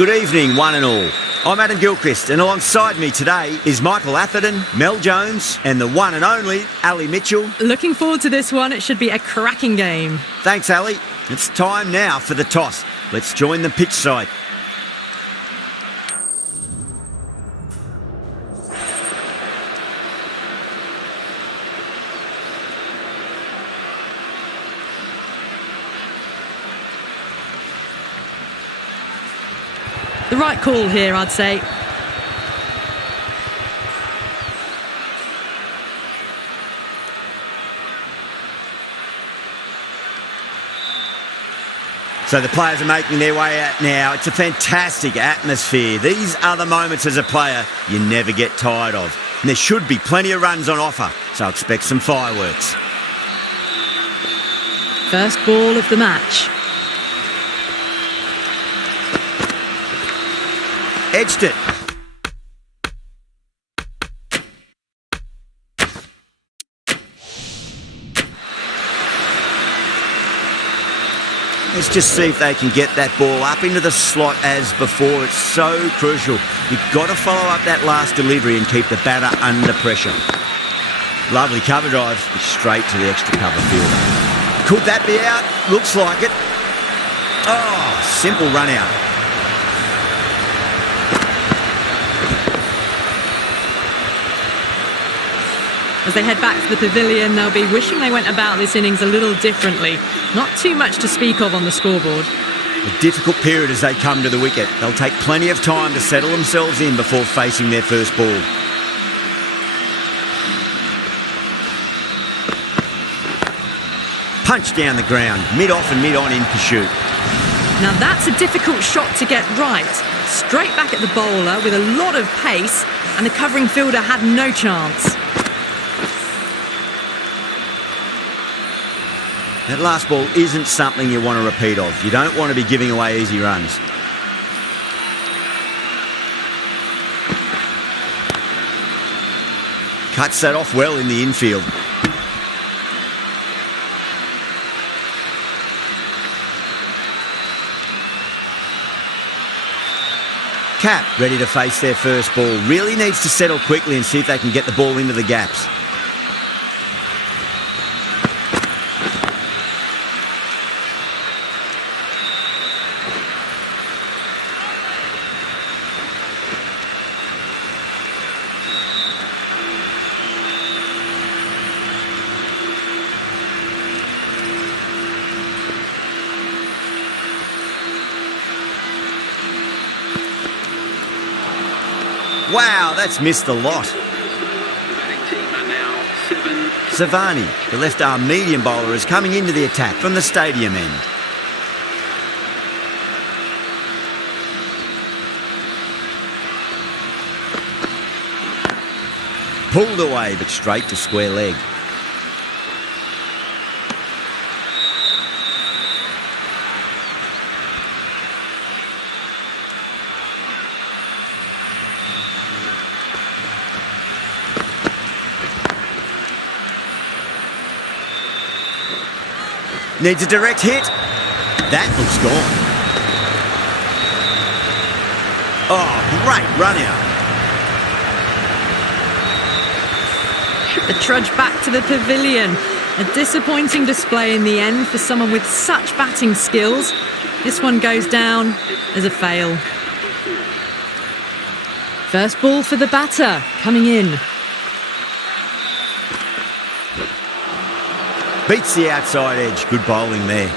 Good evening, one and all. I'm Adam Gilchrist, and alongside me today is Michael Atherton, Mel Jones, and the one and only Ali Mitchell. Looking forward to this one. It should be a cracking game. Thanks, Ali. It's time now for the toss. Let's join the pitch side. The right call here, I'd say. So the players are making their way out now. It's a fantastic atmosphere. These are the moments as a player you never get tired of. And there should be plenty of runs on offer, so expect some fireworks. First ball of the match. Edged it. Let's just see if they can get that ball up into the slot as before. It's so crucial. You've got to follow up that last delivery and keep the batter under pressure. Lovely cover drive, straight to the extra cover field. Could that be out? Looks like it. Oh, simple run out. As they head back to the pavilion, they'll be wishing they went about this innings a little differently. Not too much to speak of on the scoreboard. A difficult period as they come to the wicket. They'll take plenty of time to settle themselves in before facing their first ball. Punch down the ground, mid-off and mid-on in pursuit. Now that's a difficult shot to get right. Straight back at the bowler with a lot of pace, and the covering fielder had no chance. That last ball isn't something you want to repeat of. You don't want to be giving away easy runs. Cuts that off well in the infield. Cap ready to face their first ball. Really needs to settle quickly and see if they can get the ball into the gaps. Wow, that's missed the lot. Savani, the left-arm medium bowler, is coming into the attack from the stadium end. Pulled away, but straight to square leg. Needs a direct hit. That looks gone. Oh, great run out. The trudge back to the pavilion. A disappointing display in the end for someone with such batting skills. This one goes down as a fail. First ball for the batter, coming in. Beats the outside edge. Good bowling there.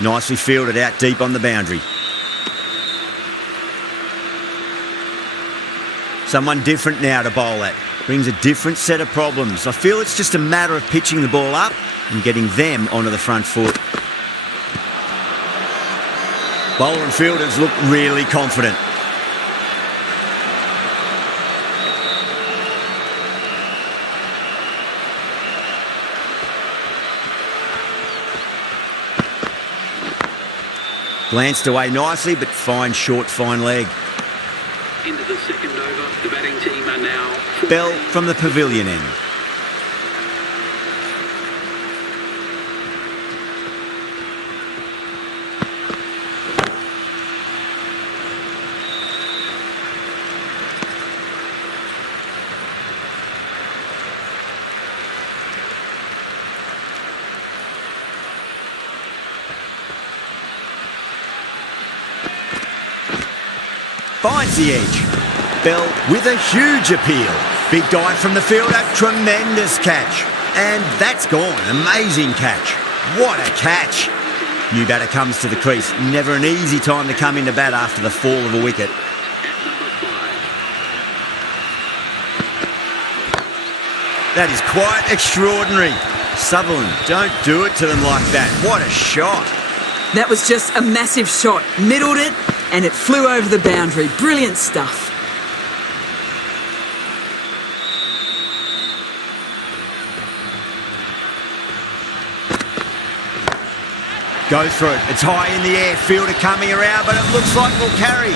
Nicely fielded out deep on the boundary. Someone different now to bowl at. Brings a different set of problems. I feel it's just a matter of pitching the ball up and getting them onto the front foot. Bowler and fielders look really confident. Glanced away nicely, but fine leg. Into the second over, the batting team are now... Bell from the pavilion end. Finds the edge. Bell with a huge appeal. Big dive from the fielder, tremendous catch. And that's gone, amazing catch. What a catch. New batter comes to the crease. Never an easy time to come into bat after the fall of a wicket. That is quite extraordinary. Sutherland, don't do it to them like that. What a shot. That was just a massive shot. Middled it, and it flew over the boundary. Brilliant stuff. Goes for it. It's high in the air. Fielder coming around, but it looks like we'll carry.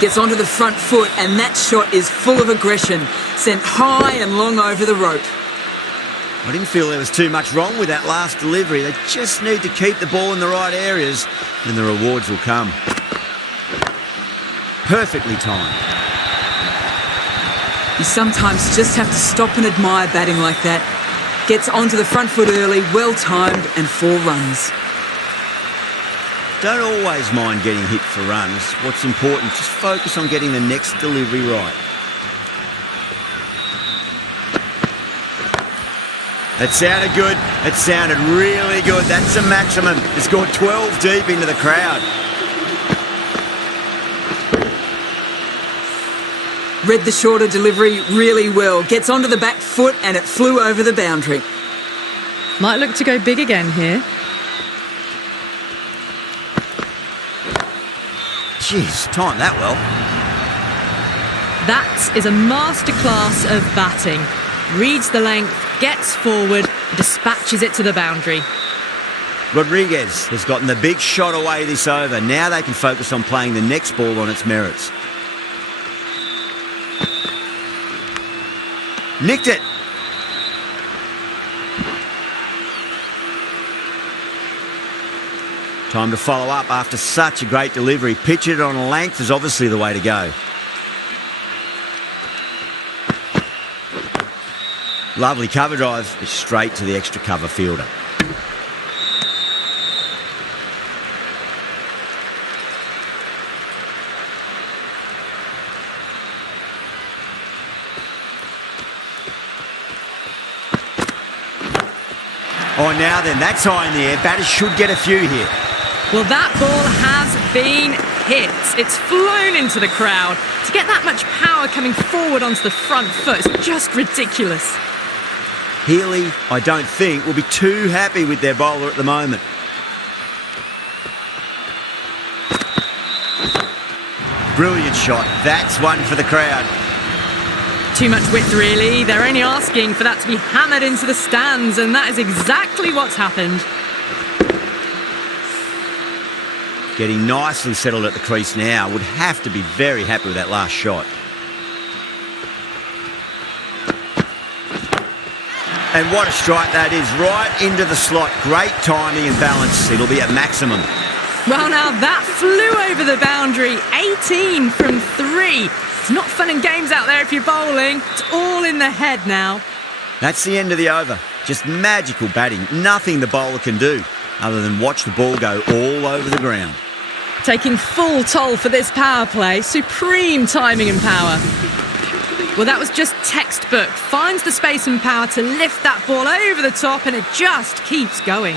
Gets onto the front foot, and that shot is full of aggression. Sent high and long over the rope. I didn't feel there was too much wrong with that last delivery. They just need to keep the ball in the right areas, and the rewards will come. Perfectly timed. You sometimes just have to stop and admire batting like that. Gets onto the front foot early, well timed, and 4 runs. Don't always mind getting hit for runs. What's important, just focus on getting the next delivery right. That sounded good. It sounded really good. That's a maximum. It's gone 12 deep into the crowd. Read the shorter delivery really well. Gets onto the back foot, and it flew over the boundary. Might look to go big again here. Jeez, timed that well. That is a masterclass of batting. Reads the length, gets forward, dispatches it to the boundary. Rodriguez has gotten the big shot away this over. Now they can focus on playing the next ball on its merits. Nicked it. Time to follow up after such a great delivery. Pitch it on a length is obviously the way to go. Lovely cover drive, is straight to the extra cover fielder. Oh, now then, that's high in the air. Batters should get a few here. Well, that ball has been hit. It's flown into the crowd. To get that much power coming forward onto the front foot is just ridiculous. Healy, I don't think, will be too happy with their bowler at the moment. Brilliant shot. That's one for the crowd. Too much width, really. They're only asking for that to be hammered into the stands, and that is exactly what's happened. Getting nicely settled at the crease now. Would have to be very happy with that last shot. And what a strike that is, right into the slot. Great timing and balance. It'll be at maximum. Well, now that flew over the boundary. 18 from 3. It's not fun and games out there if you're bowling. It's all in the head now. That's the end of the over. Just magical batting. Nothing the bowler can do other than watch the ball go all over the ground. Taking full toll for this power play. Supreme timing and power. Well, that was just textbook. Finds the space and power to lift that ball over the top, and it just keeps going.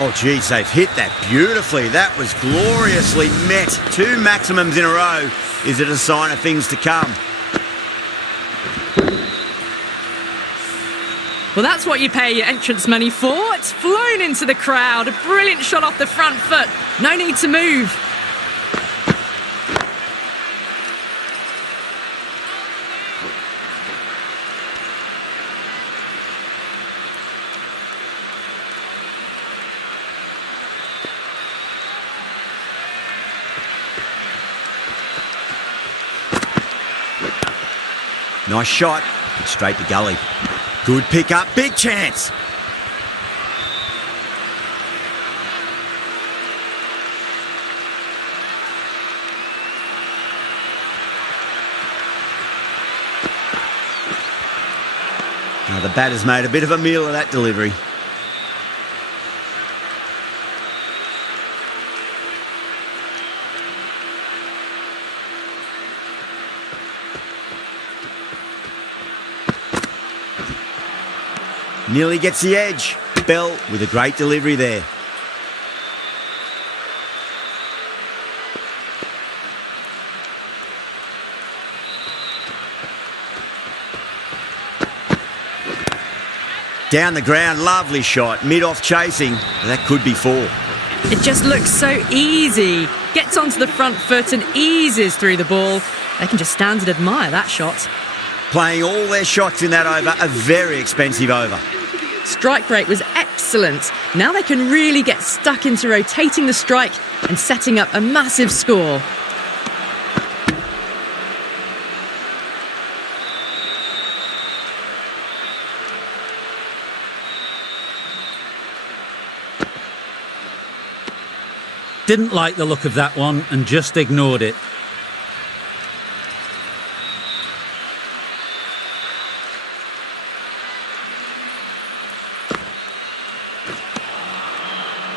Oh, geez, they've hit that beautifully. That was gloriously met. 2 maximums in a row. Is it a sign of things to come? Well, that's what you pay your entrance money for. It's flown into the crowd. A brilliant shot off the front foot. No need to move. Nice shot. Straight to gully. Good pick up. Big chance. Now the batter's made a bit of a meal of that delivery. Nearly gets the edge. Bell with a great delivery there. Down the ground, lovely shot. Mid-off chasing. That could be 4. It just looks so easy. Gets onto the front foot and eases through the ball. They can just stand and admire that shot. Playing all their shots in that over, a very expensive over. Strike rate was excellent. Now they can really get stuck into rotating the strike and setting up a massive score. Didn't like the look of that one and just ignored it.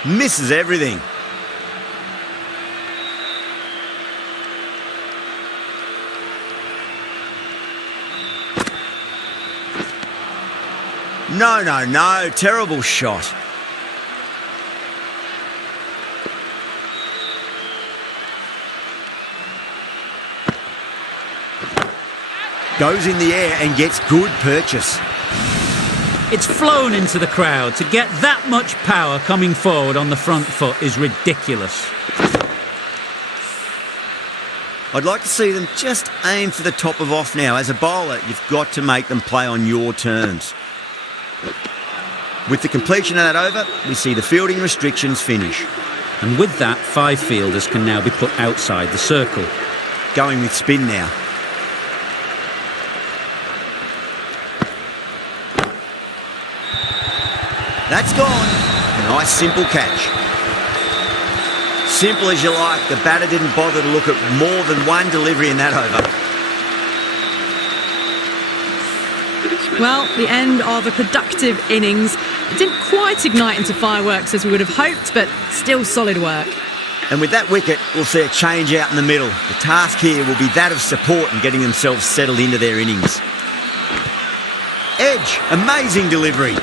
Misses everything. No. Terrible shot. Goes in the air and gets good purchase. It's flown into the crowd. To get that much power coming forward on the front foot is ridiculous. I'd like to see them just aim for the top of off now. As a bowler, you've got to make them play on your terms. With the completion of that over, we see the fielding restrictions finish. And with that, 5 fielders can now be put outside the circle. Going with spin now. That's gone. Nice simple catch. Simple as you like. The batter didn't bother to look at more than one delivery in that over. Well, the end of a productive innings. It didn't quite ignite into fireworks as we would have hoped, but still solid work. And with that wicket, we'll see a change out in the middle. The task here will be that of support and getting themselves settled into their innings. Edge, amazing delivery.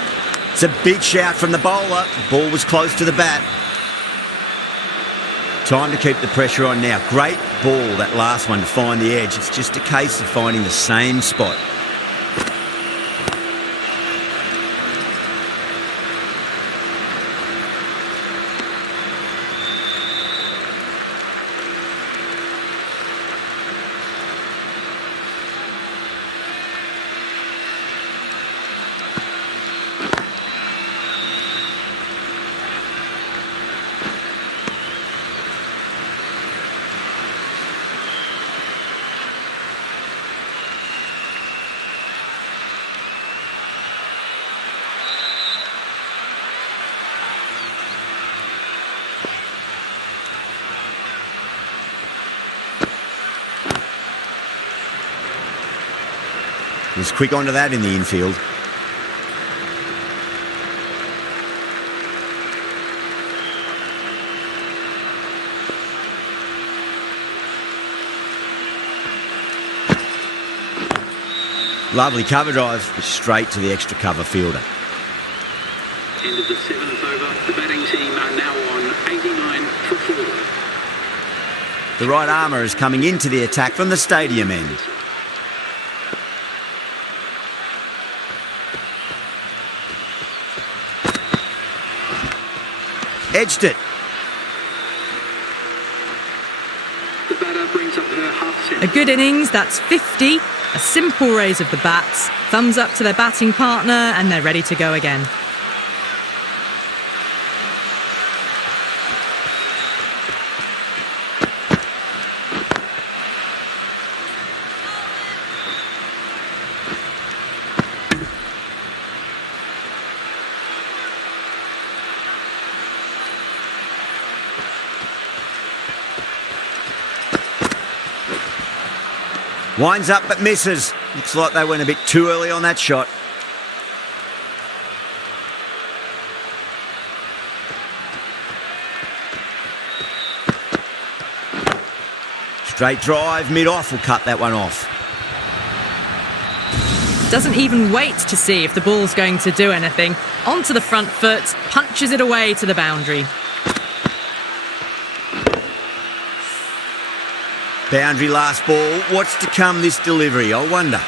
It's a big shout from the bowler. The ball was close to the bat. Time to keep the pressure on now. Great ball, that last one, to find the edge. It's just a case of finding the same spot. Was quick onto that in the infield. Lovely cover drive, straight to the extra cover fielder. End of the 7th over. the batting team are now on 89 for 4. The right armour is coming into the attack from the stadium end. Edged it. The batter brings up her half centre. A good innings, that's 50. A simple raise of the bats. Thumbs up to their batting partner and they're ready to go again. Winds up but misses. Looks like they went a bit too early on that shot. Straight drive, mid-off will cut that one off. Doesn't even wait to see if the ball's going to do anything. Onto the front foot, punches it away to the boundary. Boundary last ball. What's to come this delivery, I wonder.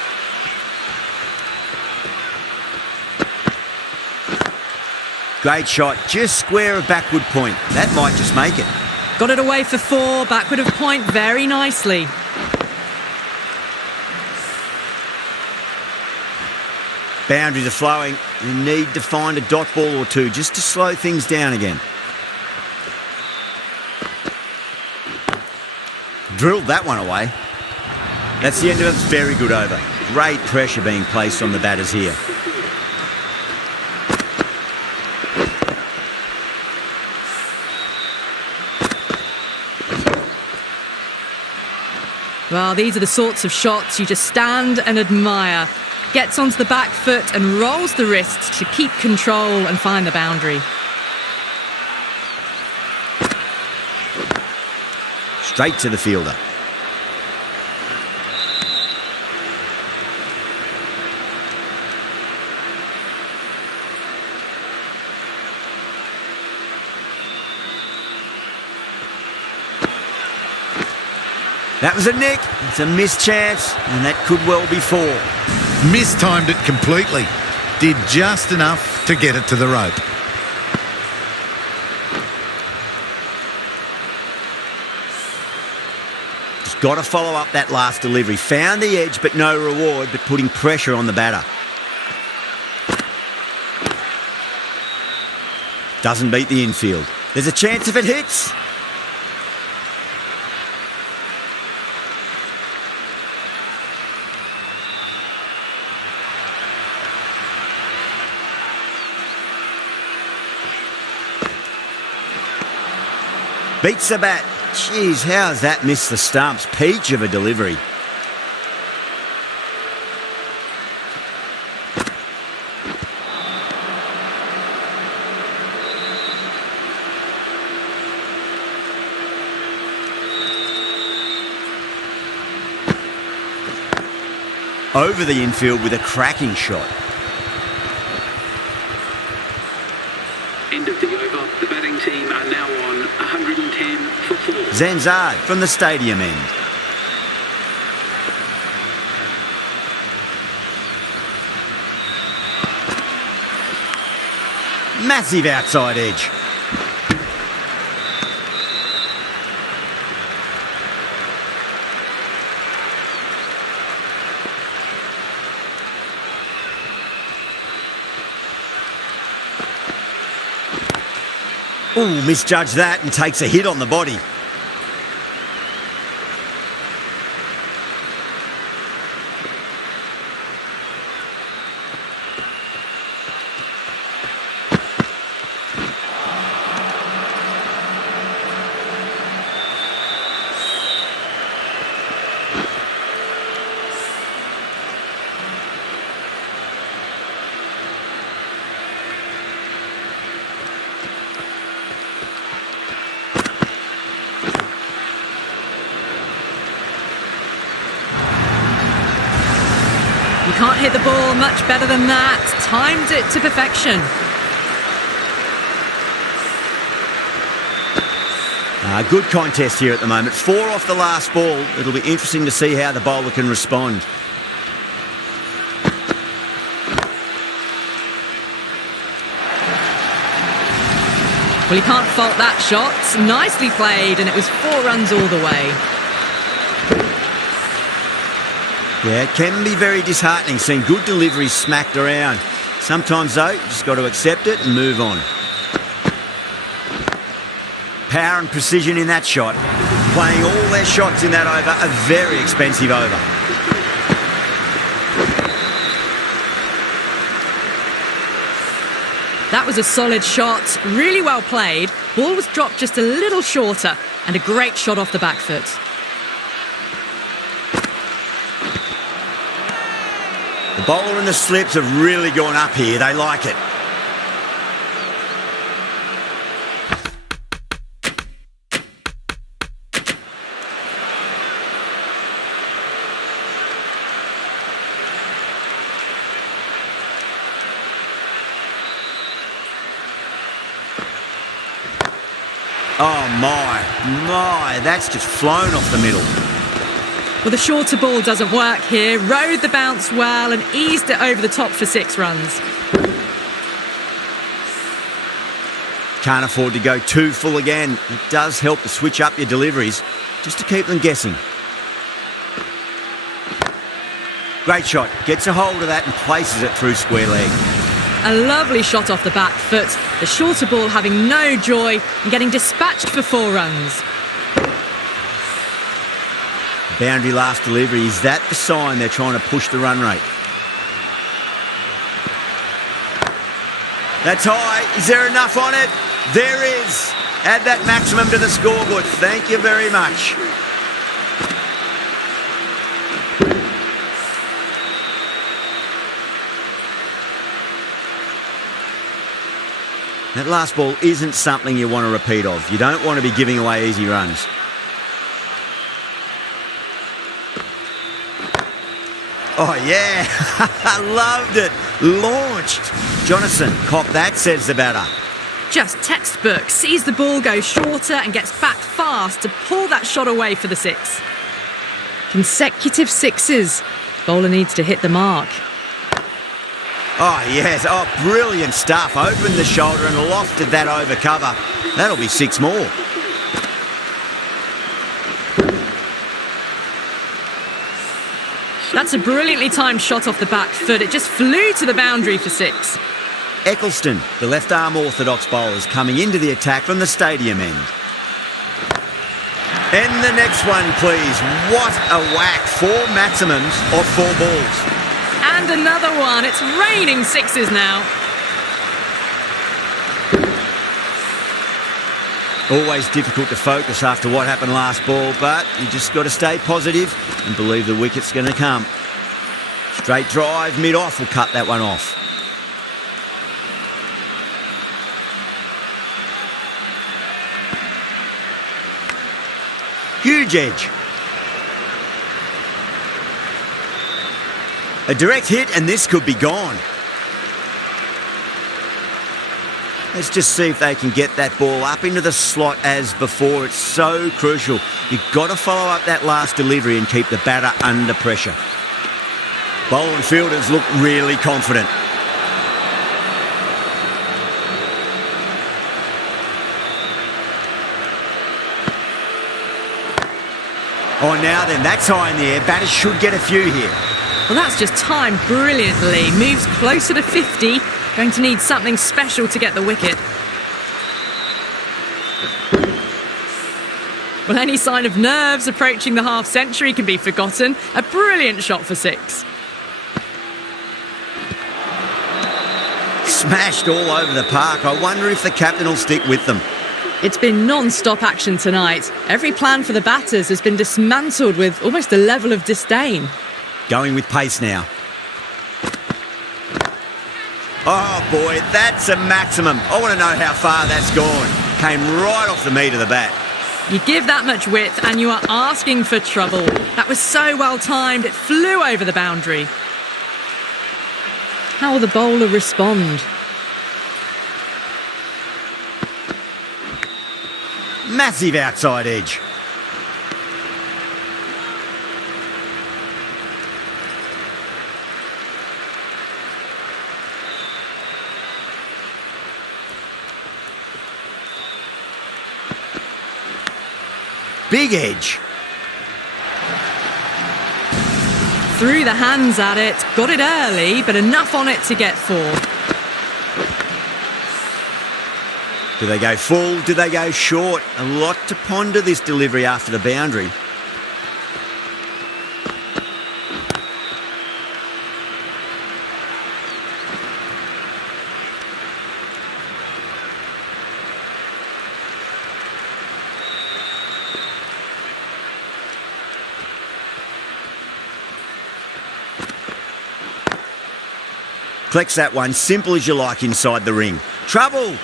Great shot, just square of backward point. That might just make it. Got it away for 4, backward of point very nicely. Boundaries are flowing. You need to find a dot ball or two just to slow things down again. Drilled that one away. That's the end of a very good over. Great pressure being placed on the batters here. Well, these are the sorts of shots you just stand and admire. Gets onto the back foot and rolls the wrist to keep control and find the boundary. Straight to the fielder. That was a nick. It's a missed chance, and that could well be 4. Mistimed it completely. Did just enough to get it to the rope. Just got to follow up that last delivery. Found the edge, but no reward, but putting pressure on the batter. Doesn't beat the infield. There's a chance if it hits. Beats the bat. Jeez, how has that missed the stumps? Peach of a delivery. Over the infield with a cracking shot. End of the over. The batting team are now on 110 for 4. Zanzard from the stadium end. Massive outside edge. Ooh, misjudged that and takes a hit on the body. You can't hit the ball much better than that. Timed it to perfection. Good contest here at the moment. 4 off the last ball. It'll be interesting to see how the bowler can respond. Well, you can't fault that shot. Nicely played, and it was 4 runs all the way. Yeah, it can be very disheartening seeing good deliveries smacked around. Sometimes, though, you just got to accept it and move on. Power and precision in that shot. Playing all their shots in that over, a very expensive over. That was a solid shot, really well played. Ball was dropped just a little shorter, and a great shot off the back foot. The bowler and the slips have really gone up here. They like it. Oh my, that's just flown off the middle. Well, the shorter ball doesn't work here. Rode the bounce well and eased it over the top for 6 runs. Can't afford to go too full again. It does help to switch up your deliveries, just to keep them guessing. Great shot. Gets a hold of that and places it through square leg. A lovely shot off the back foot. The shorter ball having no joy and getting dispatched for 4 runs. Boundary last delivery. Is that the sign they're trying to push the run rate? That's high. Is there enough on it? There is. Add that maximum to the scoreboard. Thank you very much. That last ball isn't something you want to repeat of. You don't want to be giving away easy runs. Oh, yeah. I loved it. Launched. Jonathan, cop that, says the batter. Just textbook. Sees the ball go shorter and gets back fast to pull that shot away for the 6. Consecutive 6s. Bowler needs to hit the mark. Oh, yes. Oh, brilliant stuff. Opened the shoulder and lofted that over cover. That'll be 6 more. That's a brilliantly timed shot off the back foot. It just flew to the boundary for 6. Eccleston, the left-arm orthodox bowler, is coming into the attack from the stadium end. And the next one, please. What a whack. 4 maximums of 4 balls. And another one. It's raining 6s now. Always difficult to focus after what happened last ball, but you just got to stay positive and believe the wicket's going to come. Straight drive, mid-off will cut that one off. Huge edge. A direct hit and this could be gone. Let's just see if they can get that ball up into the slot as before. It's so crucial. You've got to follow up that last delivery and keep the batter under pressure. Bowler and fielders look really confident. Oh, now then, that's high in the air. Batters should get a few here. Well, that's just timed brilliantly. Moves closer to 50. Going to need something special to get the wicket. Well, any sign of nerves approaching the half-century can be forgotten. A brilliant shot for 6. Smashed all over the park. I wonder if the captain will stick with them. It's been non-stop action tonight. Every plan for the batters has been dismantled with almost a level of disdain. Going with pace now. Oh boy, that's a maximum. I want to know how far that's gone. Came right off the meat of the bat. You give that much width and you are asking for trouble. That was so well timed, it flew over the boundary. How will the bowler respond? Massive outside edge. Big edge. Threw the hands at it, got it early, but enough on it to get 4. Do they go full? Do they go short? A lot to ponder this delivery after the boundary. Collects that one, simple as you like inside the ring. Trouble!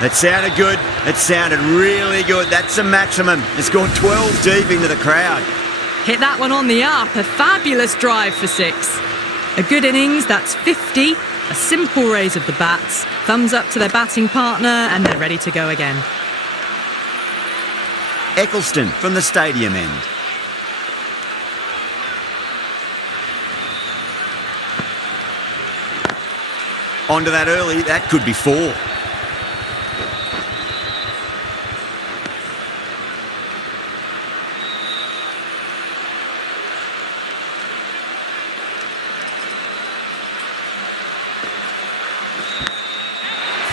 That sounded good. It sounded really good. That's the maximum. It's gone 12 deep into the crowd. Hit that one on the up. A fabulous drive for 6. A good innings, that's 50. A simple raise of the bats. Thumbs up to their batting partner, and they're ready to go again. Eccleston from the stadium end. Onto that early. That could be 4.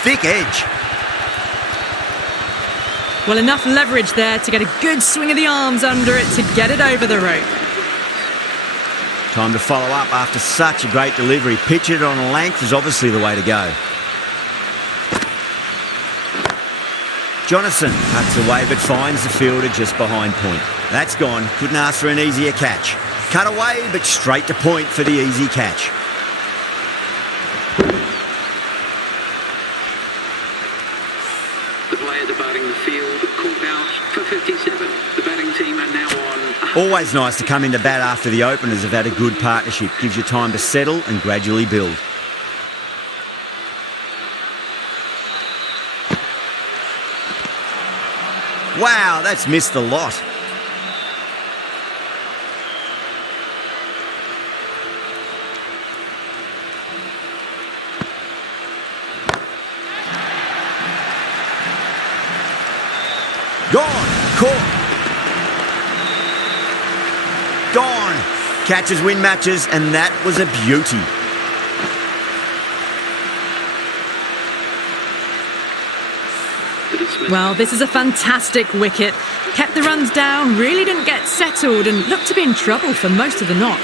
Thick edge. Well, enough leverage there to get a good swing of the arms under it to get it over the rope. Time to follow up after such a great delivery. Pitch it on a length is obviously the way to go. Jonathan cuts away but finds the fielder just behind point. That's gone. Couldn't ask for an easier catch. Cut away but straight to point for the easy catch. The player departing the field called out for 57. The batting team are now on. Always nice to come into bat after the openers have had a good partnership. Gives you time to settle and gradually build. Wow, that's missed the lot. Gone. Caught. Gone. Catches win matches, and that was a beauty. Well, this is a fantastic wicket. Kept the runs down, really didn't get settled, and looked to be in trouble for most of the knock.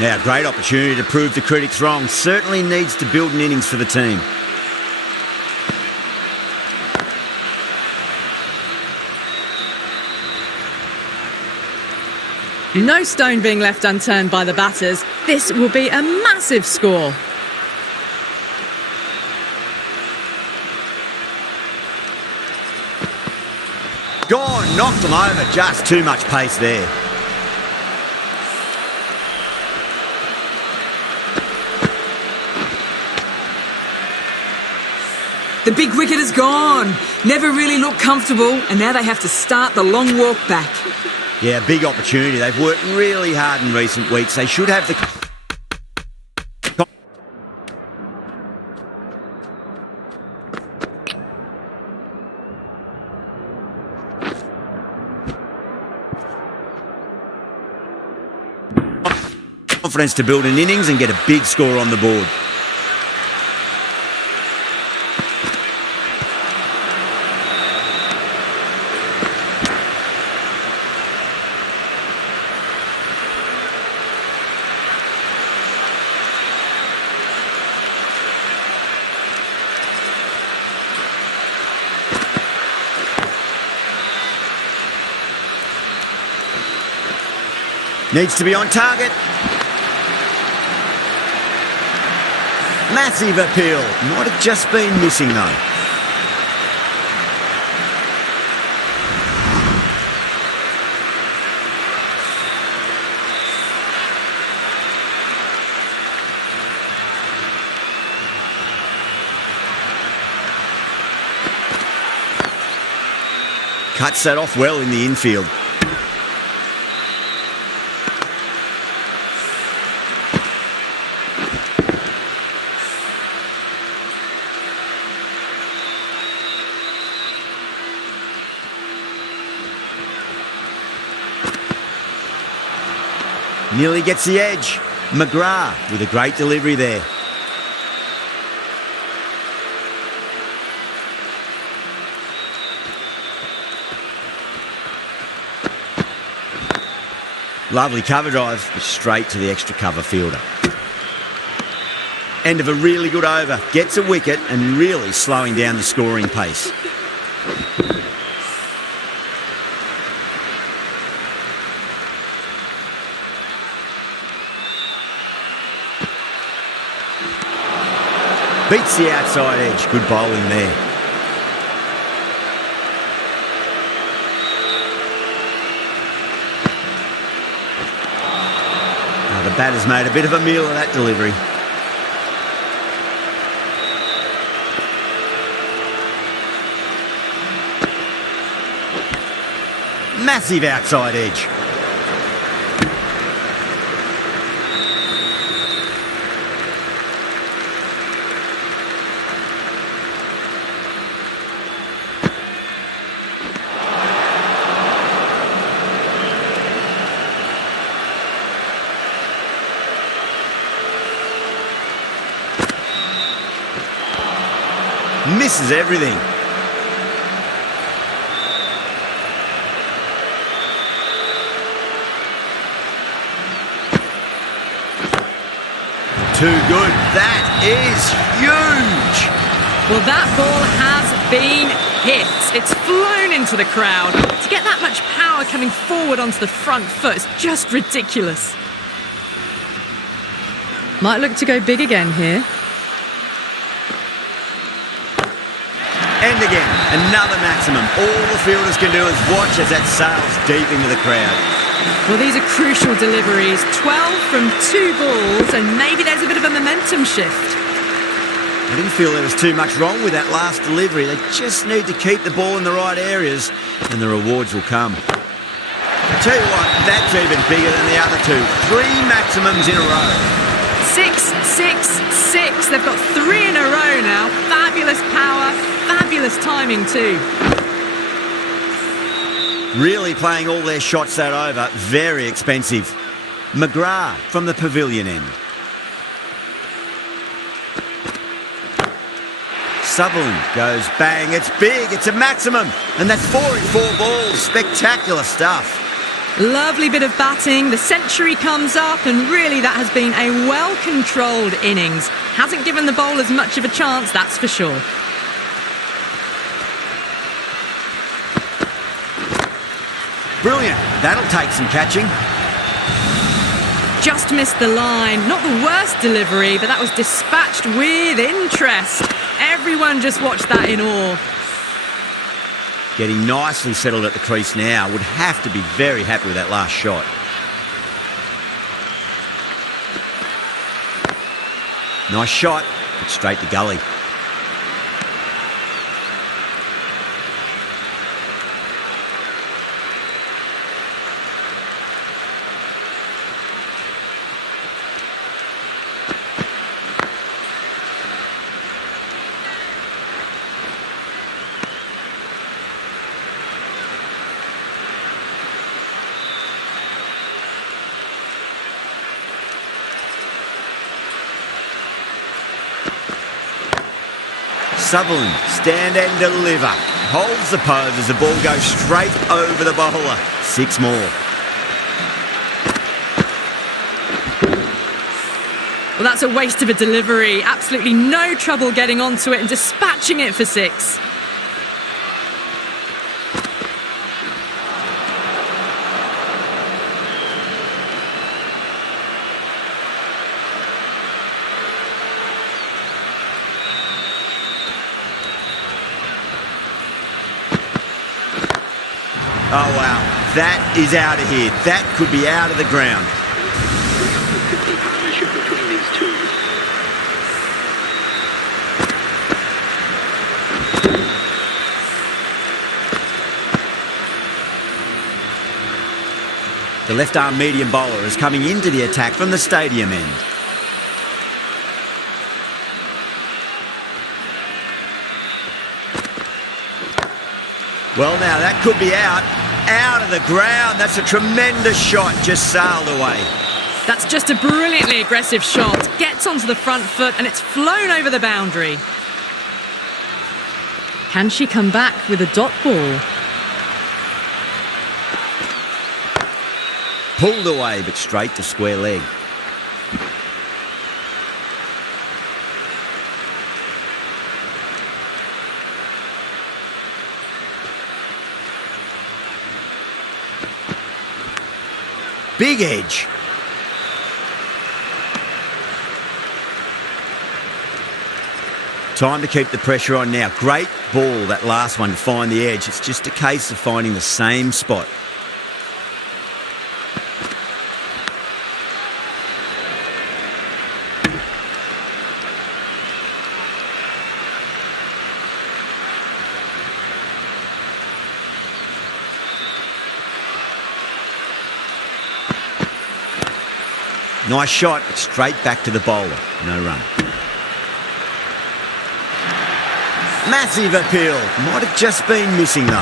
Now, great opportunity to prove the critics wrong. Certainly needs to build an innings for the team. No stone being left unturned by the batters. This will be a massive score. Gone, knocked them over, just too much pace there. The big wicket is gone. Never really looked comfortable, and now they have to start the long walk back. Yeah, big opportunity. They've worked really hard in recent weeks. They should have the confidence to build an innings and get a big score on the board. Needs to be on target. Massive appeal. Might have just been missing though. Cuts that off well in the infield. Nearly gets the edge. McGrath with a great delivery there. Lovely cover drive, straight to the extra cover fielder. End of a really good over. Gets a wicket and really slowing down the scoring pace. Beats the outside edge. Good bowling there. Now the batter's made a bit of a meal of that delivery. Massive outside edge. Misses everything. Too good. That is huge. Well, that ball has been hit. It's flown into the crowd. To get that much power coming forward onto the front foot is just ridiculous. Might look to go big again here. And again, another maximum. All the fielders can do is watch as that sails deep into the crowd. Well, these are crucial deliveries. 12 from 2 balls, and maybe there's a bit of a momentum shift. I didn't feel there was too much wrong with that last delivery. They just need to keep the ball in the right areas, and the rewards will come. I tell you what, that's even bigger than the other two. 3 maximums in a row. 6, 6, 6. They've got 3 in a row now. Fabulous power, fabulous timing too. Really playing all their shots that over. Very expensive. McGrath from the pavilion end. Sutherland goes bang. It's big. It's a maximum. And that's 4 in 4 balls. Spectacular stuff. Lovely bit of batting. The century comes up, and really that has been a well-controlled innings. Hasn't given the bowlers much of a chance, that's for sure. Brilliant. That'll take some catching. Just missed the line. Not the worst delivery, but that was dispatched with interest. Everyone just watched that in awe. Getting nicely settled at the crease now. Would have to be very happy with that last shot. Nice shot, but straight to gully. Sutherland, stand and deliver. Holds the pose as the ball goes straight over the bowler. 6 more. Well, that's a waste of a delivery. Absolutely no trouble getting onto it and dispatching it for 6. Oh, wow. That is out of here. That could be out of the ground. 50 partnership between these two. The left-arm medium bowler is coming into the attack from the stadium end. Well, now that could be out of the ground. That's a tremendous shot, just sailed away. That's just a brilliantly aggressive shot. Gets onto the front foot and it's flown over the boundary. Can she come back with a dot ball? Pulled away, but straight to square leg. Big edge. Time to keep the pressure on now. Great ball, that last one, to find the edge. It's just a case of finding the same spot. Nice shot, but straight back to the bowler. No run. Massive appeal. Might have just been missing though.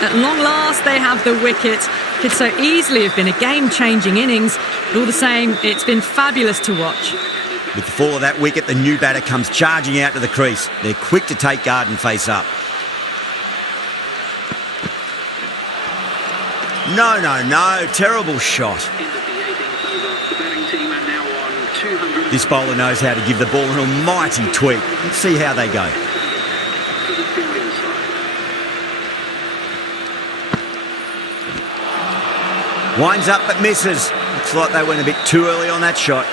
At long last, they have the wicket. Could so easily have been a game-changing innings. But all the same, it's been fabulous to watch. With the fall of that wicket, the new batter comes charging out to the crease. They're quick to take guard and face up. No. Terrible shot. This bowler knows how to give the ball an almighty tweak. Let's see how they go. Winds up but misses. Looks like they went a bit too early on that shot.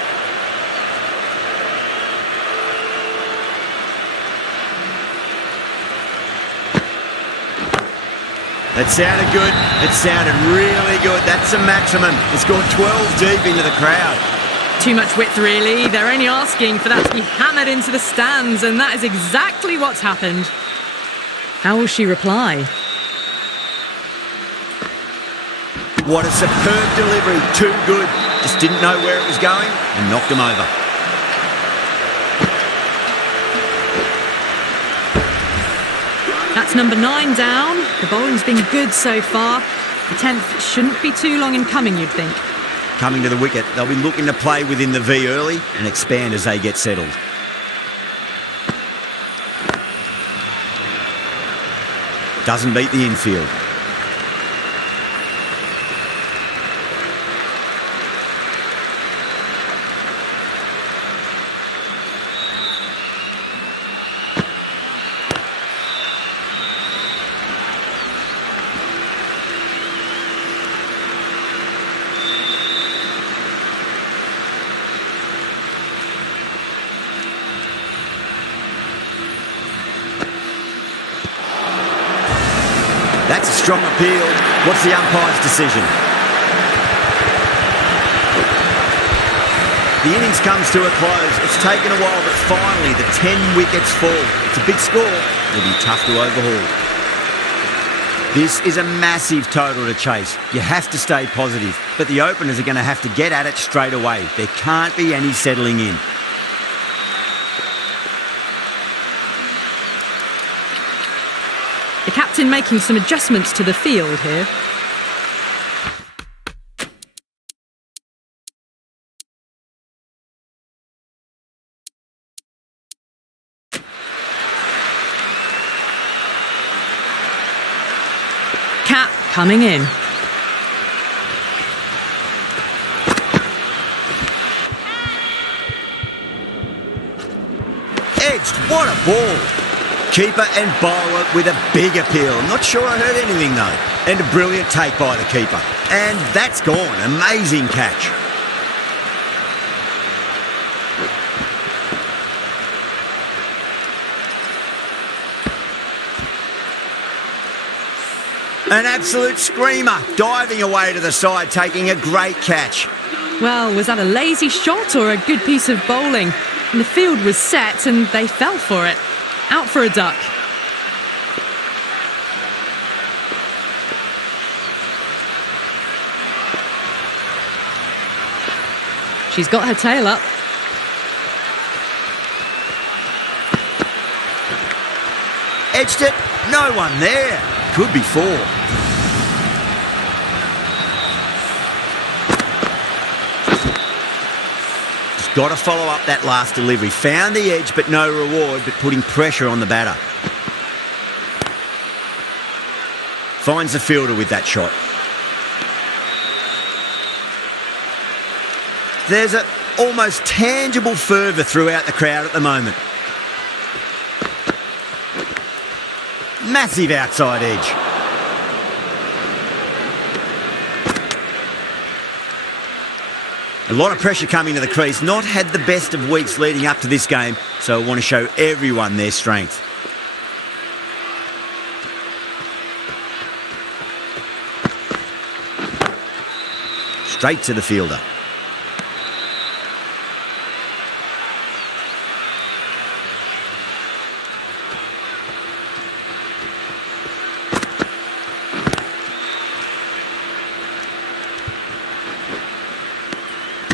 That sounded good. It sounded really good. That's a maximum. It's gone 12 deep into the crowd. Too much width, really. They're only asking for that to be hammered into the stands, and that is exactly what's happened. How will she reply? What a superb delivery. Too good. Just didn't know where it was going and knocked him over. That's number 9 down. The bowling's been good so far. The 10th shouldn't be too long in coming, you'd think. Coming to the wicket, they'll be looking to play within the V early and expand as they get settled. Doesn't beat the infield. That's a strong appeal. What's the umpire's decision? The innings comes to a close. It's taken a while, but finally the 10 wickets fall. It's a big score. It'll be tough to overhaul. This is a massive total to chase. You have to stay positive, but the openers are going to have to get at it straight away. There can't be any settling in. The captain making some adjustments to the field here. Cap coming in. Edged, what a ball! Keeper and bowler with a big appeal. I'm not sure I heard anything though. And a brilliant take by the keeper. And that's gone. Amazing catch. An absolute screamer. Diving away to the side, taking a great catch. Well, was that a lazy shot or a good piece of bowling? And the field was set and they fell for it. Out for a duck. She's got her tail up. Edged it. No one there. Could be 4. Just got to follow up that last delivery. Found the edge, but no reward, but putting pressure on the batter. Finds the fielder with that shot. There's an almost tangible fervour throughout the crowd at the moment. Massive outside edge. A lot of pressure coming to the crease. Not had the best of weeks leading up to this game, so I want to show everyone their strength. Straight to the fielder.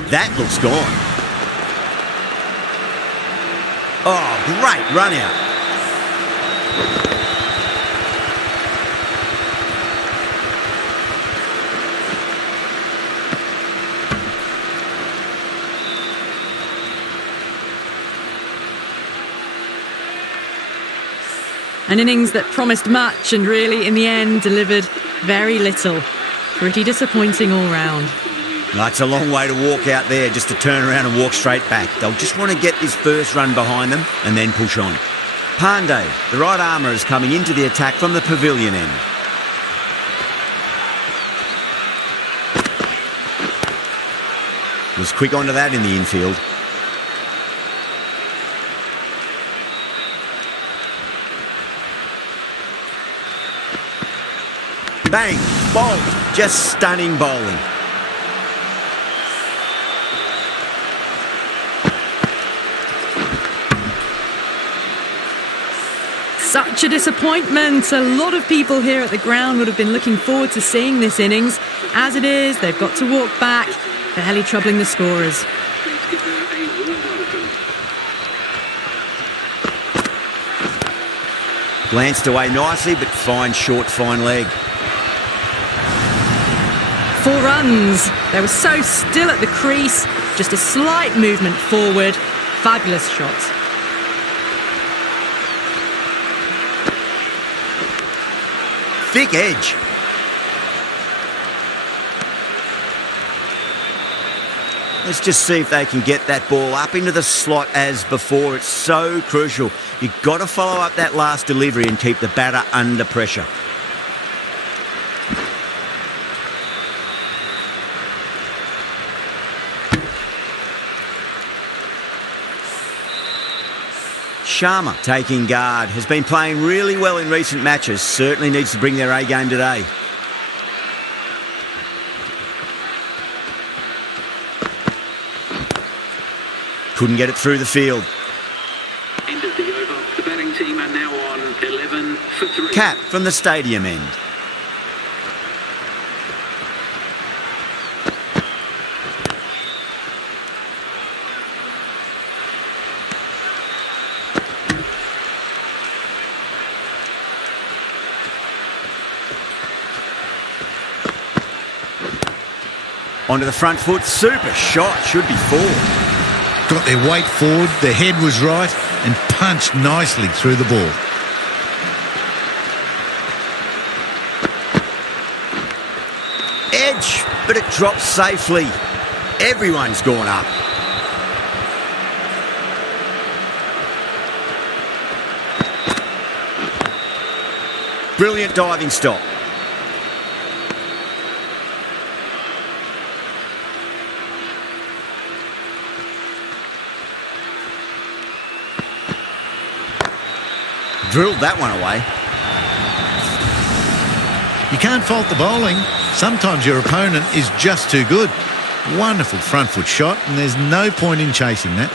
That looks gone. Oh, great run out. An innings that promised much and really, in the end, delivered very little. Pretty disappointing all round. It's a long way to walk out there just to turn around and walk straight back. They'll just want to get this first run behind them and then push on. Pandey, the right armour, is coming into the attack from the pavilion end. Was quick onto that in the infield. Bang! Bowled! Just stunning bowling. Such a disappointment. A lot of people here at the ground would have been looking forward to seeing this innings. As it is, they've got to walk back, barely troubling the scorers. Please give her a warm welcome. Glanced away nicely, but fine short, fine leg. 4 runs. They were so still at the crease. Just a slight movement forward. Fabulous shot. Thick edge. Let's just see if they can get that ball up into the slot as before. It's so crucial. You've got to follow up that last delivery and keep the batter under pressure. Sharma taking guard. Has been playing really well in recent matches. Certainly needs to bring their A game today. Couldn't get it through the field. End of the over. The batting team are now on 11 for 3. Cap from the stadium end. Onto the front foot, super shot, should be 4. Got their weight forward, their head was right, and punched nicely through the ball. Edge, but it drops safely. Everyone's gone up. Brilliant diving stop. Drilled that one away. You can't fault the bowling. Sometimes your opponent is just too good. Wonderful front foot shot, and there's no point in chasing that.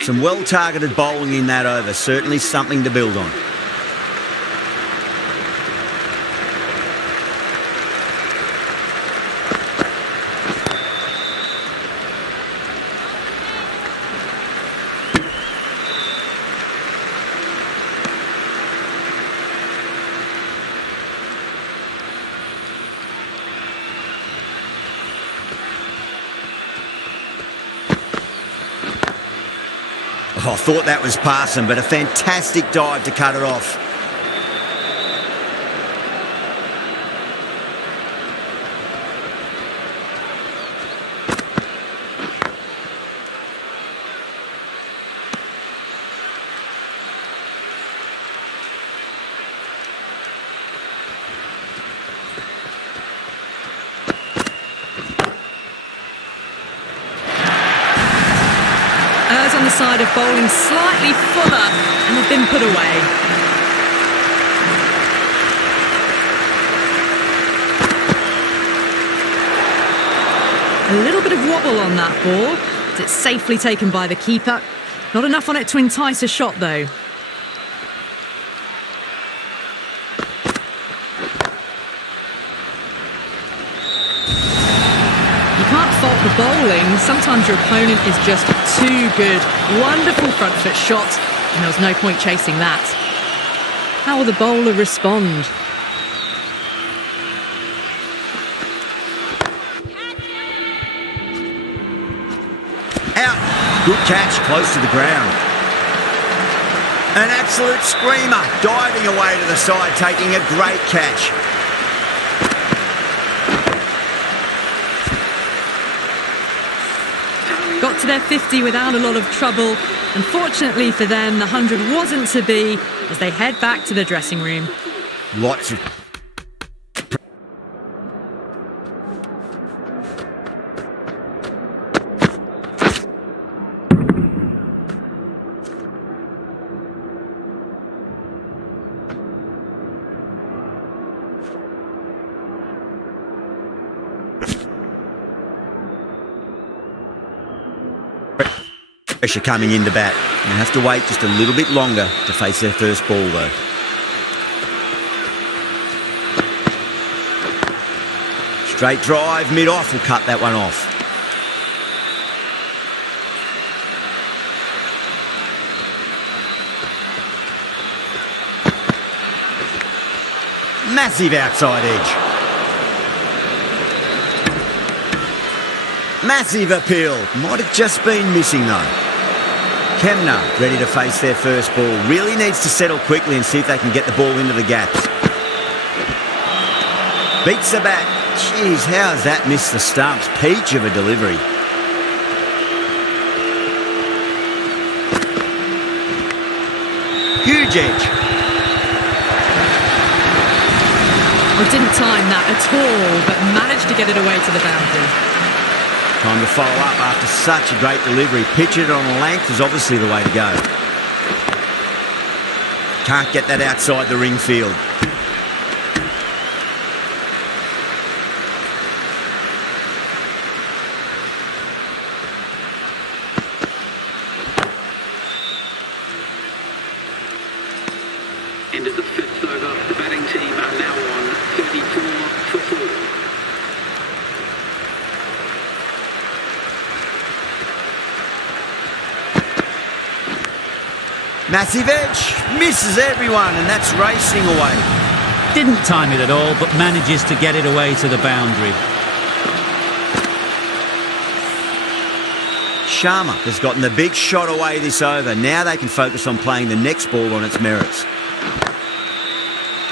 Some well-targeted bowling in that over. Certainly something to build on. Oh, I thought that was passing, but a fantastic dive to cut it off. On the side of bowling slightly fuller and have been put away. A little bit of wobble on that ball, but it's safely taken by the keeper. Not enough on it to entice a shot though. Fault the bowling. Sometimes your opponent is just too good. Wonderful front foot shot, and there was no point chasing that. How will the bowler respond? Out. Good catch, close to the ground. An absolute screamer, diving away to the side, taking a great catch. Got to their 50 without a lot of trouble. Unfortunately for them, the 100 wasn't to be as they head back to the dressing room. Lots of pressure coming in to bat. They have to wait just a little bit longer to face their first ball though. Straight drive, mid-off will cut that one off. Massive outside edge. Massive appeal. Might have just been missing though. Kemner ready to face their first ball. Really needs to settle quickly and see if they can get the ball into the gaps. Beats the bat. Jeez, how has that missed the stumps? Peach of a delivery. Huge edge. Well, didn't time that at all, but managed to get it away to the boundary. Time to follow up after such a great delivery. Pitch it on length is obviously the way to go. Can't get that outside the ring field. End of the fifth over. The batting team are now on 34 for 4. Massive edge, misses everyone, and that's racing away. Didn't time it at all, but manages to get it away to the boundary. Sharma has gotten the big shot away this over. Now they can focus on playing the next ball on its merits.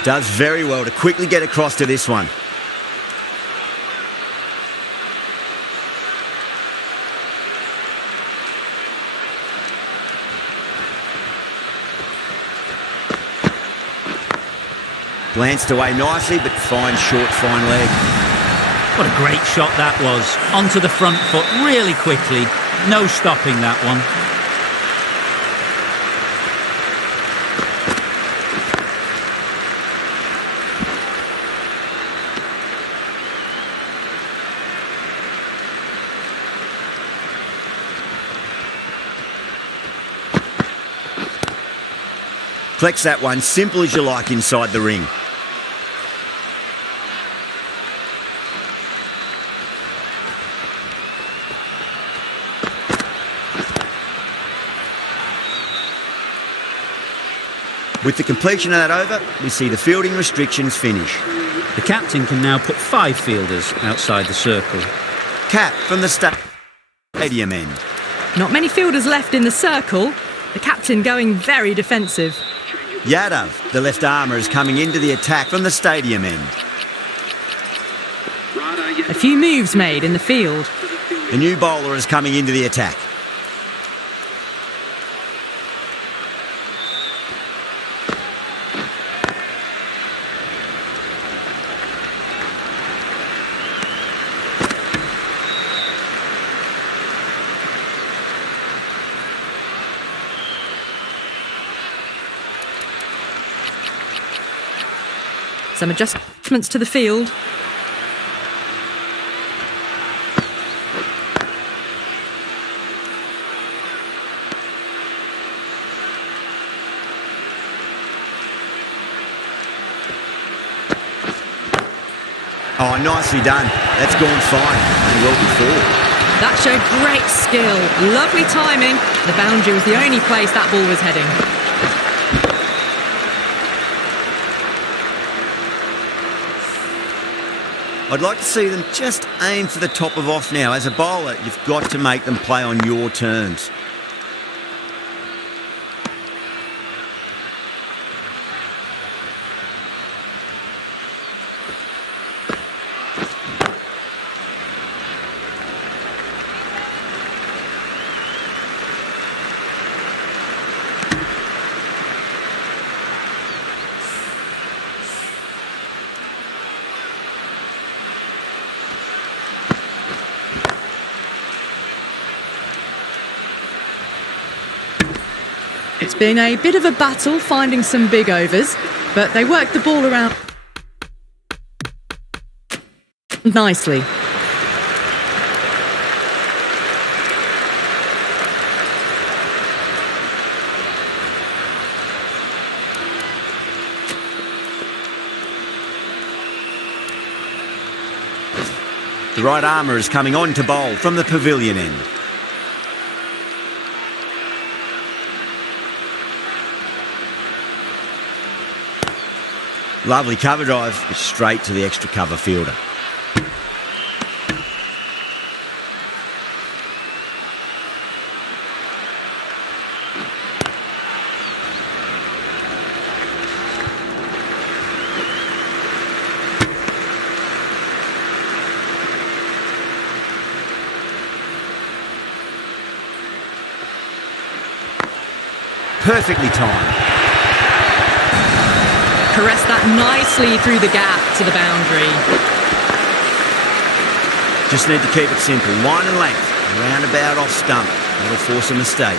Does very well to quickly get across to this one. Glanced away nicely, but fine short, fine leg. What a great shot that was. Onto the front foot really quickly. No stopping that one. Collects that one, simple as you like inside the ring. With the completion of that over, we see the fielding restrictions finish. The captain can now put 5 fielders outside the circle. Cap from the stadium end. Not many fielders left in the circle. The captain going very defensive. Yadav, the left armour, is coming into the attack from the stadium end. A few moves made in the field. The new bowler is coming into the attack. Some adjustments to the field. Oh, nicely done. That's gone fine. And well before. That showed great skill. Lovely timing. The boundary was the only place that ball was heading. I'd like to see them just aim for the top of off now. As a bowler, you've got to make them play on your terms. It's been a bit of a battle finding some big overs, but they worked the ball around nicely. The right armour is coming on to bowl from the pavilion end. Lovely cover drive, straight to the extra cover fielder. Perfectly timed. Caressed that nicely through the gap to the boundary. Just need to keep it simple. Line and length, roundabout off stump. That'll force a mistake.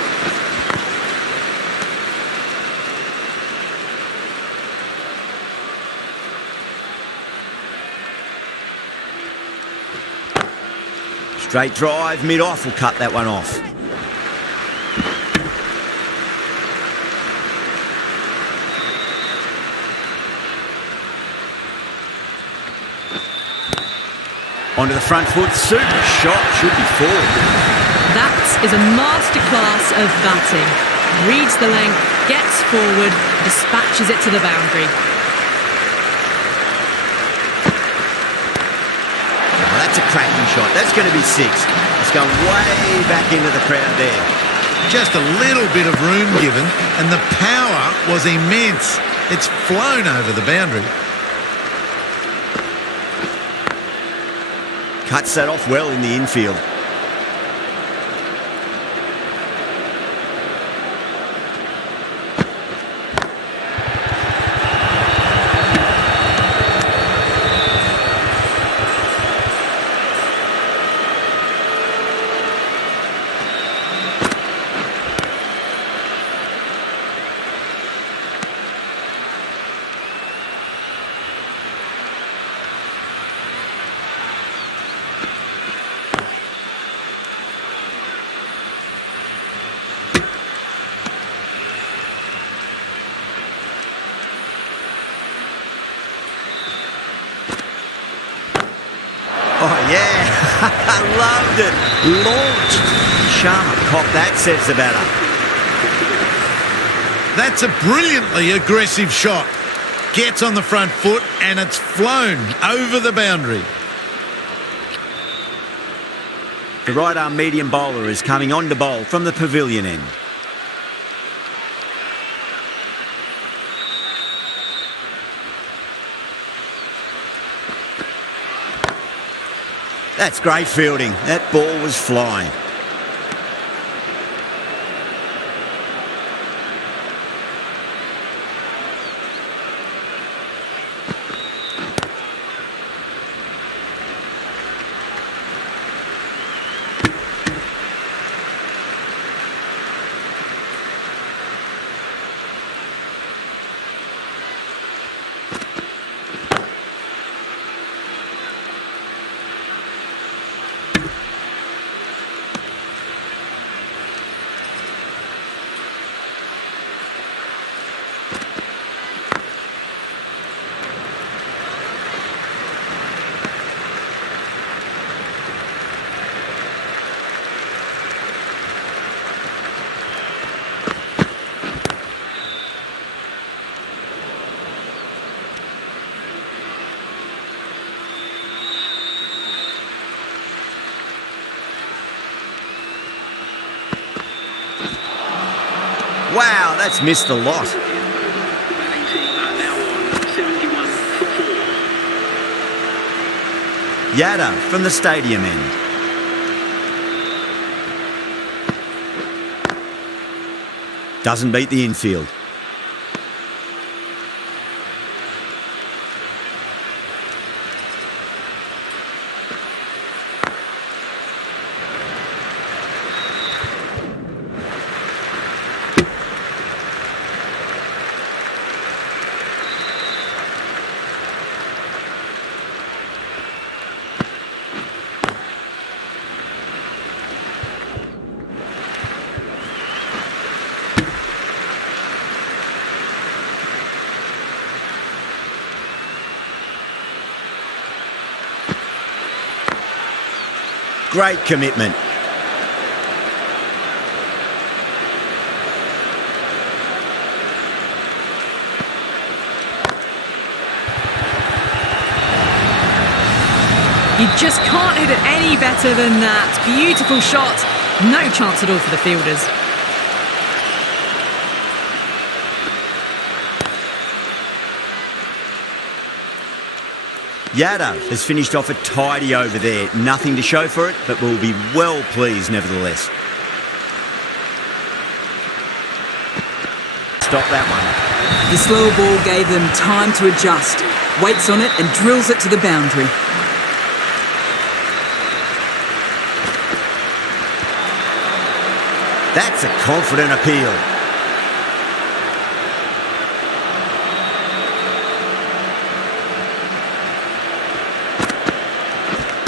Straight drive, mid-off will cut that one off. Onto the front foot, super shot, should be forward. That is a masterclass of batting. Reads the length, gets forward, dispatches it to the boundary. Oh, that's a cracking shot. That's going to be six. It's going way back into the crowd there. Just a little bit of room given, and the power was immense. It's flown over the boundary. Cuts that off well in the infield. Oh, yeah. I loved it. Launched. Sharma copped that, says the batter. That's a brilliantly aggressive shot. Gets on the front foot and it's flown over the boundary. The right arm medium bowler is coming on to bowl from the pavilion end. That's great fielding. That ball was flying. Wow, that's missed a lot. The batting team are now on 71 for 4. Yada from the stadium end. Doesn't beat the infield. Great commitment. You just can't hit it any better than that. Beautiful shot. No chance at all for the fielders. Yada has finished off a tidy over there. Nothing to show for it, but will be well pleased nevertheless. Stop that one. The slow ball gave them time to adjust. Waits on it and drills it to the boundary. That's a confident appeal.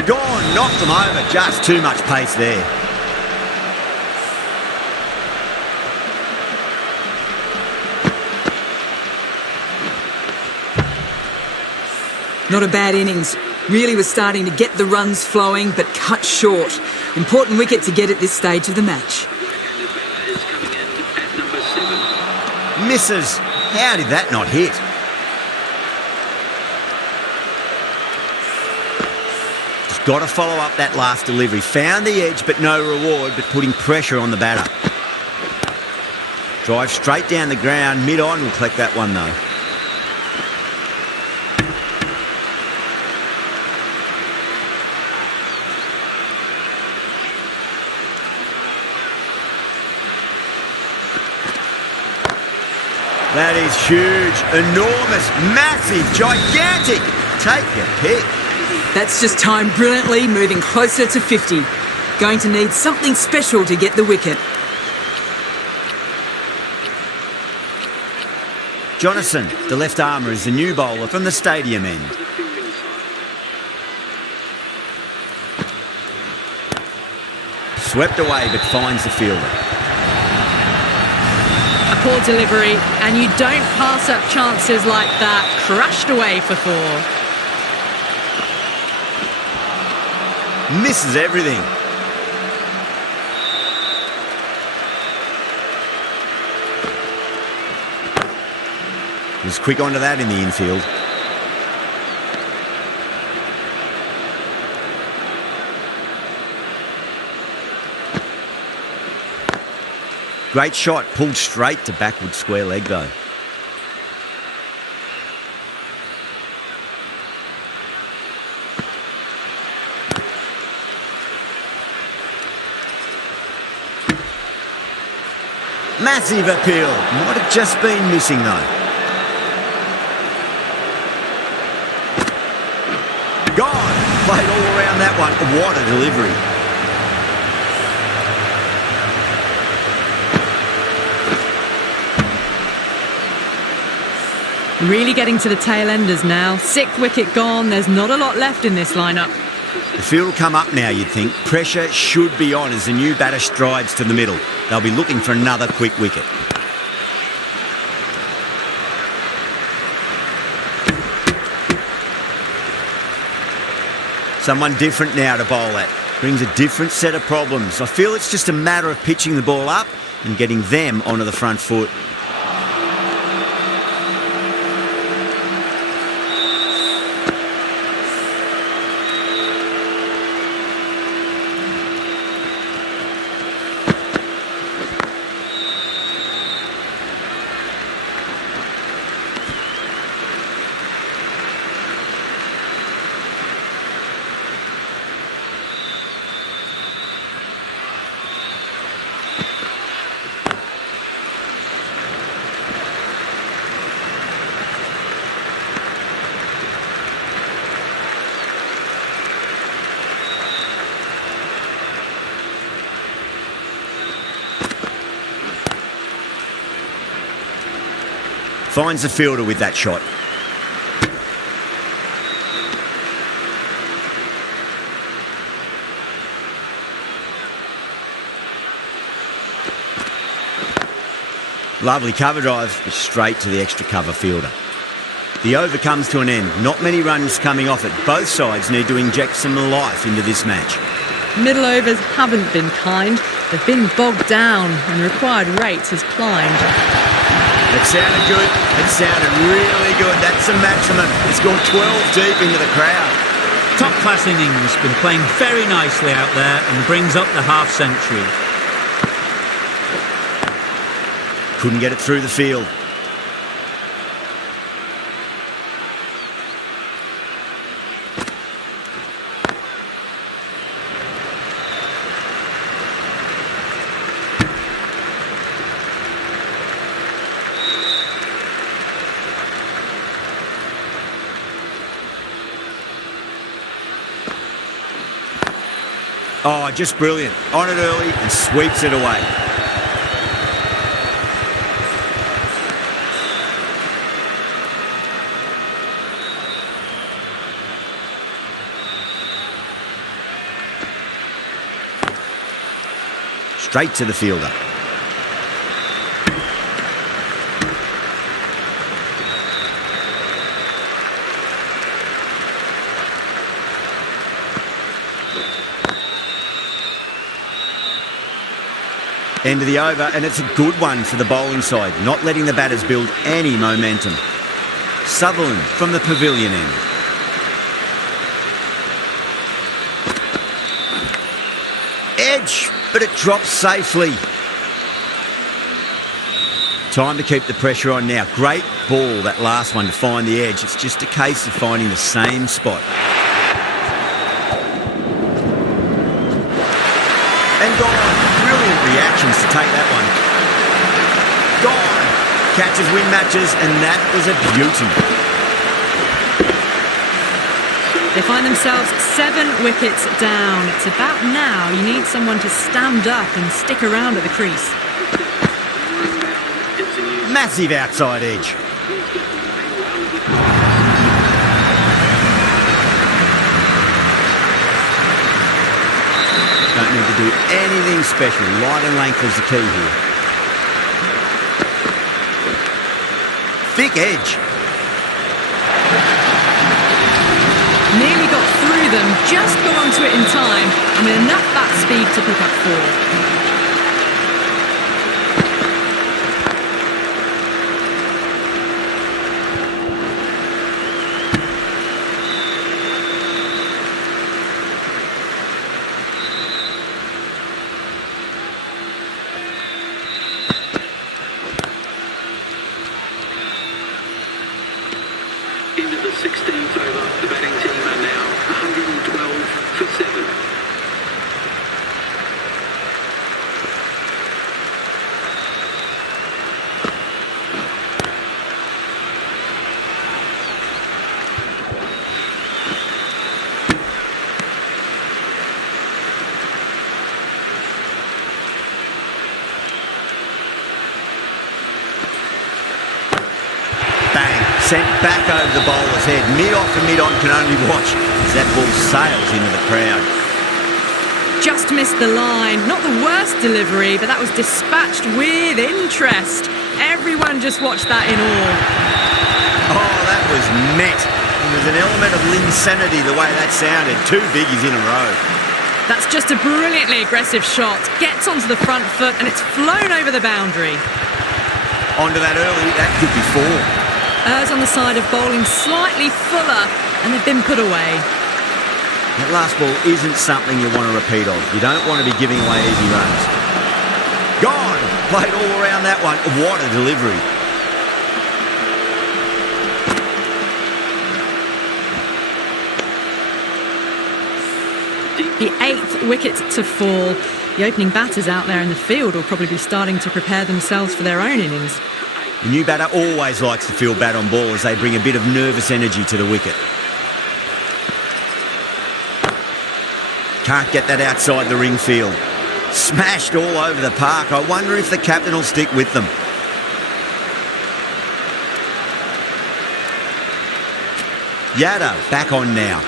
Gone, knocked them over. Just too much pace there. Not a bad innings. Really was starting to get the runs flowing, but cut short. Important wicket to get at this stage of the match. Right-handed batter is coming in at number 7. Misses. How did that not hit? Just got to follow up that last delivery. Found the edge, but no reward, but putting pressure on the batter. Drive straight down the ground. Mid-on will collect that one, though. That is huge, enormous, massive, gigantic. Take your pick. That's just timed brilliantly, moving closer to 50. Going to need something special to get the wicket. Jonathan, the left armour, is the new bowler from the stadium end. The fielding side. Swept away, but finds the fielder. A poor delivery, and you don't pass up chances like that. Crushed away for 4. Misses everything. Was quick onto that in the infield. Great shot, pulled straight to backward square leg though. Massive appeal. Might have just been missing though. Gone. Played all around that one. What a delivery. Really getting to the tail enders now. 6th wicket gone. There's not a lot left in this lineup. The field will come up now, you'd think. Pressure should be on as the new batter strides to the middle. They'll be looking for another quick wicket. Someone different now to bowl at. Brings a different set of problems. I feel it's just a matter of pitching the ball up and getting them onto the front foot. Finds the fielder with that shot. Lovely cover drive, straight to the extra cover fielder. The over comes to an end. Not many runs coming off it. Both sides need to inject some life into this match. Middle overs haven't been kind. They've been bogged down and required rates has climbed. It sounded good. It sounded really good. That's the maximum. It's gone 12 deep into the crowd. Top class innings, been playing very nicely out there and brings up the half century. Couldn't get it through the field. Oh, just brilliant. On it early and sweeps it away. Straight to the fielder. End of the over, and it's a good one for the bowling side, not letting the batters build any momentum. Sutherland from the pavilion end. Edge, but it drops safely. Time to keep the pressure on now. Great ball, that last one, to find the edge. It's just a case of finding the same spot. And gone. Brilliant reactions to take that one. Gone. Catches win matches, and that was a beauty. They find themselves 7 wickets down. It's about now you need someone to stand up and stick around at the crease. Massive outside edge. Don't need to do anything special. Light and length is the key here. Thick edge. Nearly got through them, just got onto it in time, and with enough bat speed to pick up 4. Into the 16th over, the batting team are now 112 for 7. sent back over the bowler's head. Mid-off and mid-on can only watch as that ball sails into the crowd. Just missed the line. Not the worst delivery, but that was dispatched with interest. Everyone just watched that in awe. Oh, that was met. There's an element of insanity the way that sounded. 2 biggies in a row. That's just a brilliantly aggressive shot. Gets onto the front foot and it's flown over the boundary. Onto that early, that could be 4. Errs on the side of bowling slightly fuller and they've been put away. That last ball isn't something you want to repeat of. You don't want to be giving away easy runs. Gone! Played all around that one. What a delivery. The 8th wicket to fall. The opening batters out there in the field will probably be starting to prepare themselves for their own innings. The new batter always likes to feel bat on ball as they bring a bit of nervous energy to the wicket. Can't get that outside the ring field. Smashed all over the park. I wonder if the captain will stick with them. Yada back on now.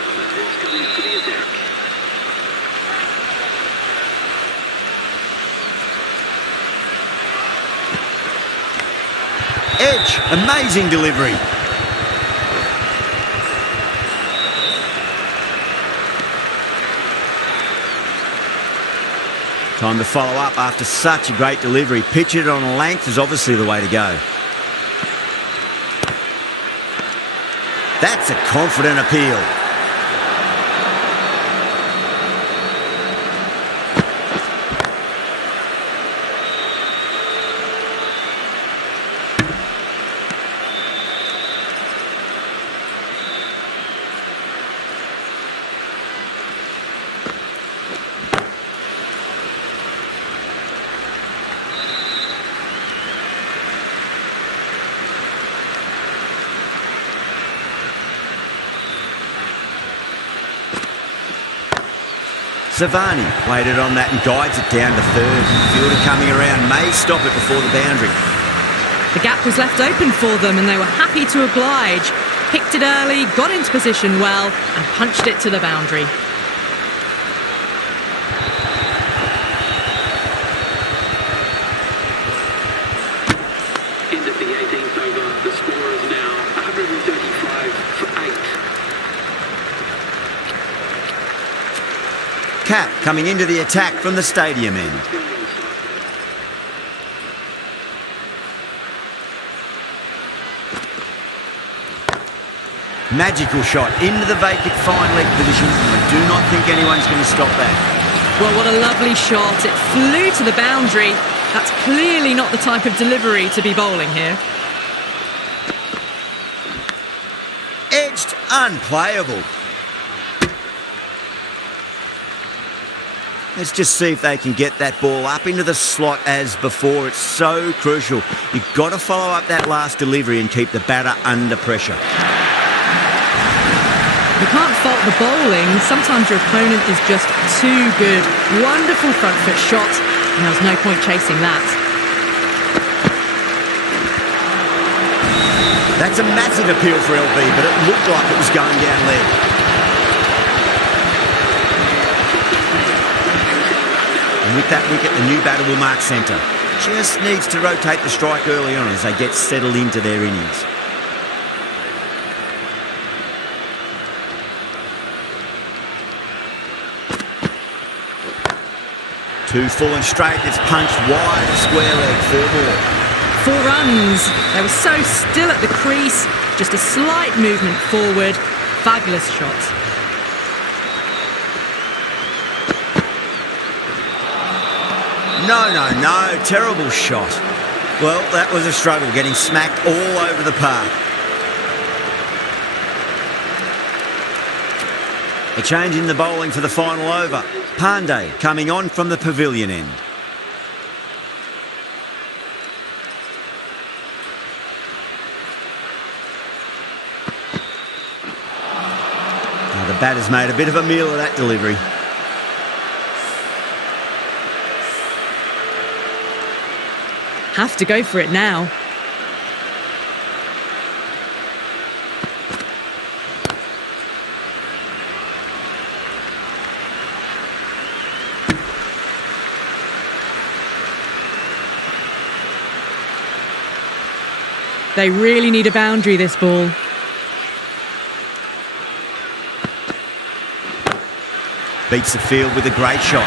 Edge, amazing delivery. Time to follow up after such a great delivery. Pitch it on a length is obviously the way to go. That's a confident appeal. Savani waited on that and guides it down to 3rd. Fielder coming around may stop it before the boundary. The gap was left open for them and they were happy to oblige. Picked it early, got into position well and punched it to the boundary. End of the 18th over. The score is now 135 for 8. Cap coming into the attack from the stadium end. Magical shot into the vacant fine leg position. I do not think anyone's going to stop that. Well, what a lovely shot. It flew to the boundary. That's clearly not the type of delivery to be bowling here. Edged, unplayable. Let's just see if they can get that ball up into the slot as before. It's so crucial. You've got to follow up that last delivery and keep the batter under pressure. You can't fault the bowling. Sometimes your opponent is just too good. Wonderful front foot shot, and there was no point chasing that. That's a massive appeal for LB, but it looked like it was going down leg. And with that wicket, the new batter will mark centre. Just needs to rotate the strike early on as they get settled into their innings. Two full and straight, it's punched wide, square leg, 4 more. 4 runs. They were so still at the crease. Just a slight movement forward. Fabulous shot. No, terrible shot. Well, that was a struggle, getting smacked all over the park. A change in the bowling for the final over. Pandey coming on from the pavilion end. Now the batter's made a bit of a meal of that delivery. Have to go for it now. They really need a boundary, this ball. Beats the field with a great shot.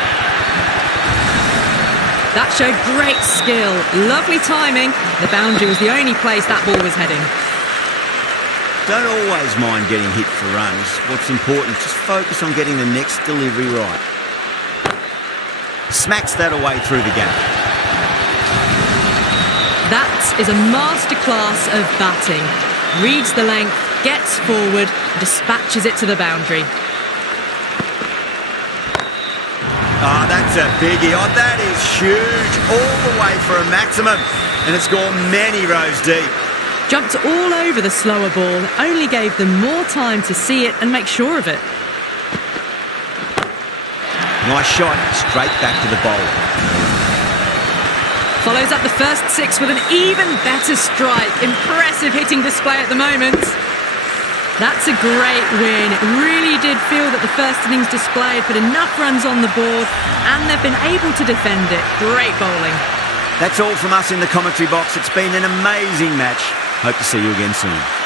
That showed great skill. Lovely timing. The boundary was the only place that ball was heading. Don't always mind getting hit for runs. What's important, just focus on getting the next delivery right. Smacks that away through the gap. That is a masterclass of batting. Reads the length, gets forward, dispatches it to the boundary. Oh, that's a biggie. Oh, that is huge. All the way for a maximum. And it's gone many rows deep. Jumped all over the slower ball, only gave them more time to see it and make sure of it. Nice shot, straight back to the bowler. Follows up the first 6 with an even better strike. Impressive hitting display at the moment. That's a great win. It really did feel that the first innings display had put enough runs on the board and they've been able to defend it. Great bowling. That's all from us in the commentary box. It's been an amazing match. Hope to see you again soon.